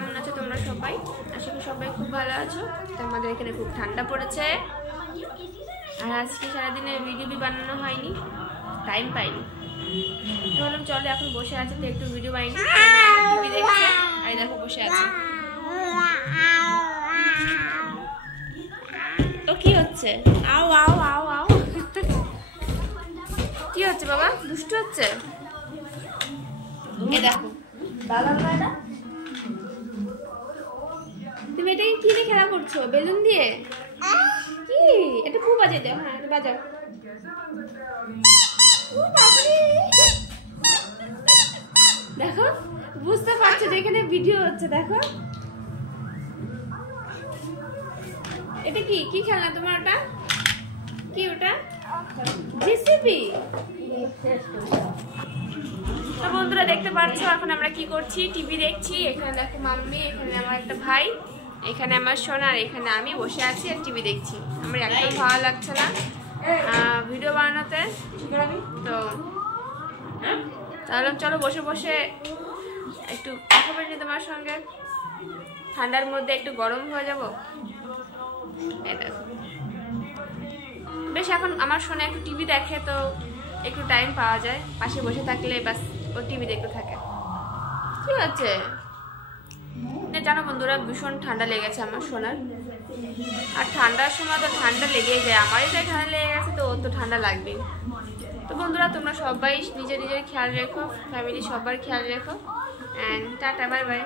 কেমন আছো তোমরা সবাই? আশা করি সবাই খুব ভালো আছো। তো আমাদের এখানে খুব ঠান্ডা পড়েছে, আর আজকে সারাদিনে ভিডিও বানানো হয়নি, টাইম পাইনি। ভাবলাম চলো এখন বসে আছে তো একটু ভিডিও বানাই। টিভি দেখছে আর দেখো বসে আছে। তো কি হচ্ছে? আও আও আও আও কি হচ্ছে বাবা? দুষ্টু হচ্ছে। এই দেখো তুমি এটাকে কি দিয়ে খেলা করছো? বেলুন দিয়ে? কি এটা? ফু বাজিয়ে দাও। হ্যাঁ বাজাও। দেখো বুঝতে পারছো যে এখানে ভিডিও হচ্ছে। দেখো এটা কি কি খেলনা তোমার? ওটা কি? ওটা জেসিবি। তো বন্ধুরা দেখতে পাচ্ছ এখন আমরা কি করছি? টিভি দেখছি। এখানে দেখো মাম্মি, এখানে আমার একটা ভাই, এখানে আমার সোনা, আর এখানে আমি বসে আছি আর টিভি দেখছি। আমার একদম ভালো লাগছে না ভিডিও বানানোতে। তো তাহলে চলো বসে বসে একটু কথা বলি তোমার সঙ্গে। ঠান্ডার মধ্যে একটু গরম হয়ে যাবো। এই দেখো বেশ এখন আমার সোনা একটু টিভি দেখে, তো একটু টাইম পাওয়া যায়। পাশে বসে থাকলে বাস ও টিভি দেখতে থাকে। কি হচ্ছে জানো বন্ধুরা, ভীষণ ঠান্ডা লেগেছে আমার সোনার। আর ঠান্ডার সময় তো ঠান্ডা লেগেই যায়। আমারই তাই ঠান্ডা লেগে গেছে, তো ওর তো ঠান্ডা লাগবেই। তো বন্ধুরা তোমরা সবাই নিজের নিজের খেয়াল রেখো, ফ্যামিলি সবার খেয়াল রেখো। And tata, bye bye.